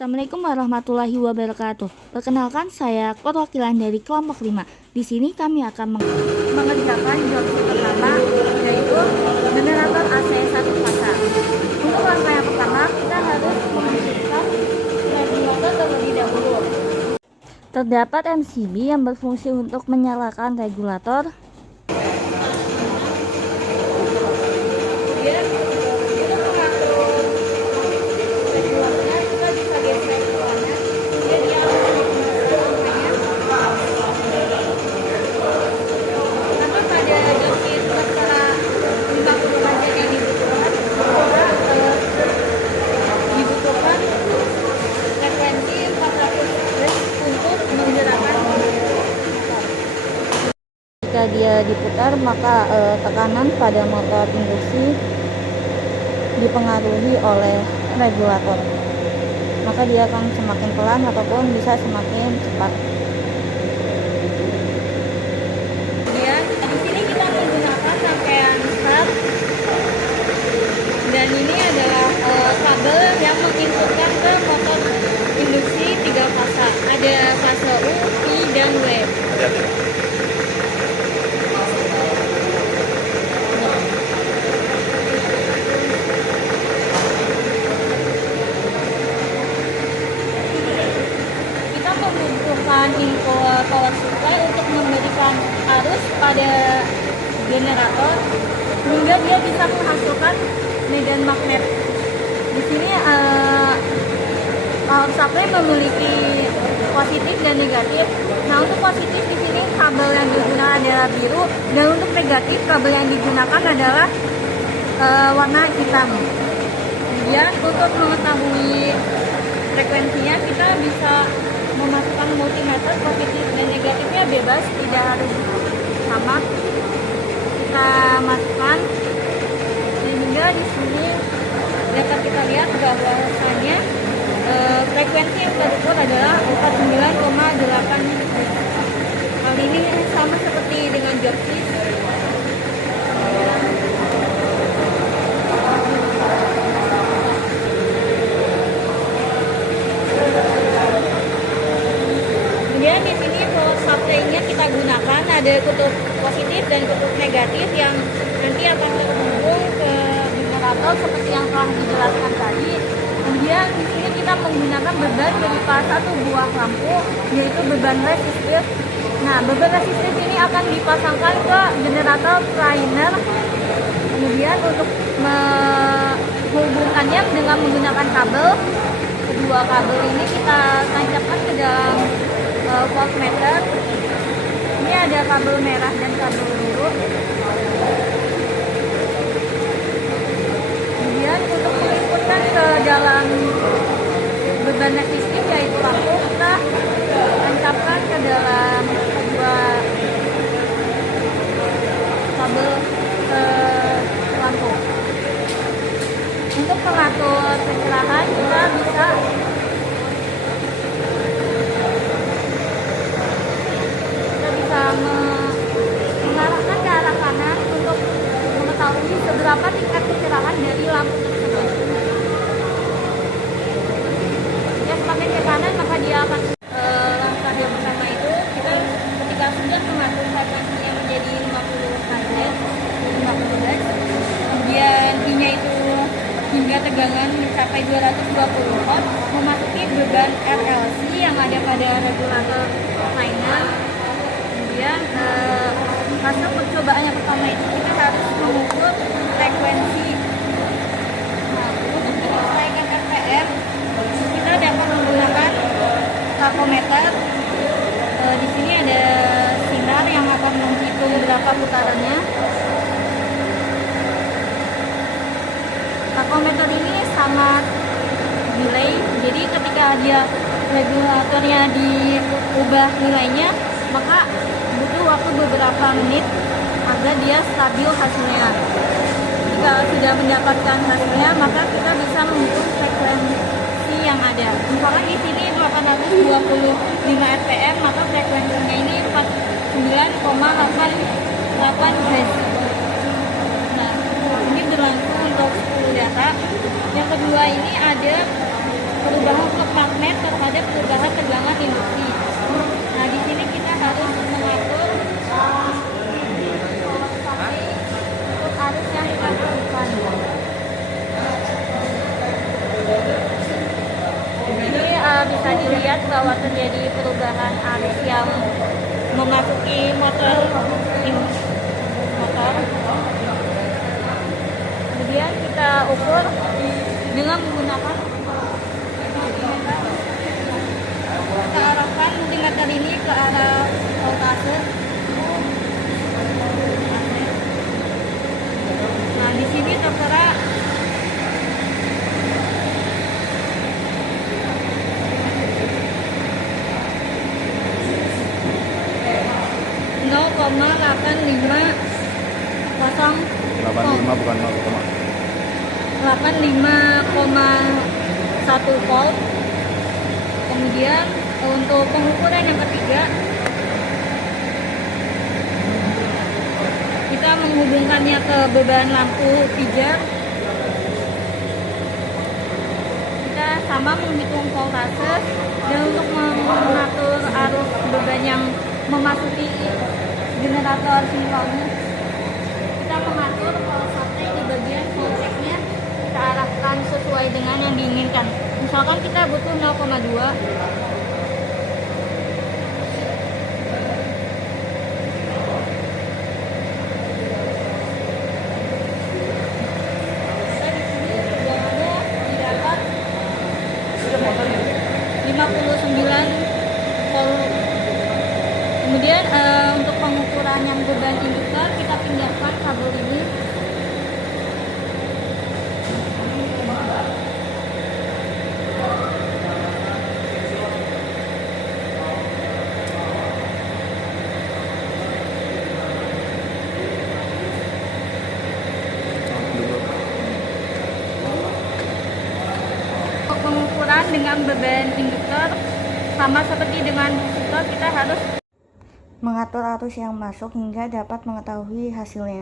Assalamualaikum warahmatullahi wabarakatuh. Perkenalkan, saya perwakilan dari kelompok 5. Di sini kami akan mengerjakan job pertama, yaitu generator AC 1 pasang. Untuk langkah yang pertama, kita harus mengaktifkan regulator terlebih dahulu. Terdapat MCB yang berfungsi untuk menyalakan regulator. Jika dia diputar, maka tekanan pada motor induksi dipengaruhi oleh regulator, maka dia akan semakin pelan ataupun bisa semakin cepat. Kemudian di sini kita menggunakan rangkaian start, dan ini adalah kabel yang menginputkan ke motor induksi 3 fase. Ada fase U, P, dan W. Input power supply untuk memberikan arus pada generator hingga dia bisa menghasilkan medan magnet. Di sini power supply memiliki positif dan negatif. Nah, untuk positif di sini kabel yang digunakan adalah biru, dan untuk negatif kabel yang digunakan adalah warna hitam. Kemudian untuk mengetahui frekuensinya kita bisa memasukkan multimeter, positif dan negatifnya bebas, tidak harus sama. Kita masukkan sehingga di sini dapat kita lihat bahwasanya frekuensi yang terukur adalah 49,8 Hz. Hal ini sama seperti dengan joksis. Kemudian di sini power supply-nya kita gunakan ada kutub positif dan kutub negatif yang nanti akan terhubung ke generator seperti yang telah dijelaskan tadi. Kemudian di sini kita menggunakan beban berupa 1 buah lampu, yaitu beban resistif. Nah, beban resistif ini akan dipasangkan ke generator primer. Kemudian untuk menghubungkannya dengan menggunakan kabel, kedua kabel ini kita tancapkan ke dalam voltmeter. Ini ada kabel merah dan kabel biru. Kemudian untuk menginputkan ke dalam beban resistif yaitu lampu, kita tancapkan ke dalam kedua kabel lampu. Untuk mengatur kecerahan kita bisa mengarahkan ke arah kanan untuk mengetahui seberapa tingkat kecerahan dari lampu tersebut. Jika semakin ke kanan, maka dia akan langkah yang pertama itu kita ketika sudah mengatur frekuensinya menjadi 50 Hz, kemudian I-nya itu hingga tegangan mencapai 220 volt, memasuki beban RLC yang ada pada regulator liner. Kemudian hasil percobaan yang pertama itu kita harus mengukur frekuensi. Nah, untuk menyesuaikan RPM kita dapat menggunakan tachometer. Di sini ada sinar yang akan menghitung berapa putarannya. Tachometer ini sangat delay, jadi ketika dia regulatornya diubah nilainya, maka butuh waktu beberapa menit agar dia stabil hasilnya. Jika sudah mendapatkan hasilnya, maka kita bisa mengukur frekuensi yang ada. Misalnya di sini 825 rpm, maka frekuensinya ini 49,88 Hz. Nah, ini berlaku untuk 10 data. Yang kedua ini ada perubahan letak kemudian kita ukur dengan menggunakan kita arahkan multimeter ini ke arah voltase. Nah, di sini tertera koma 85 bukan 85,1 volt. Kemudian untuk pengukuran yang ketiga, kita menghubungkannya ke beban lampu pijar. Kita sama menghitung voltase, dan untuk mengatur arus beban yang memasuki generator sinkronus, kita mengatur voltase di bagian voltnya kita arahkan sesuai dengan yang diinginkan. Misalkan kita butuh 0,2, didapat 59 volt. Kemudian untuk pengukuran yang beban induktor, kita pindahkan kabel ini. Untuk pengukuran dengan beban induktor, sama seperti dengan resistor, kita harus mengatur arus yang masuk hingga dapat mengetahui hasilnya.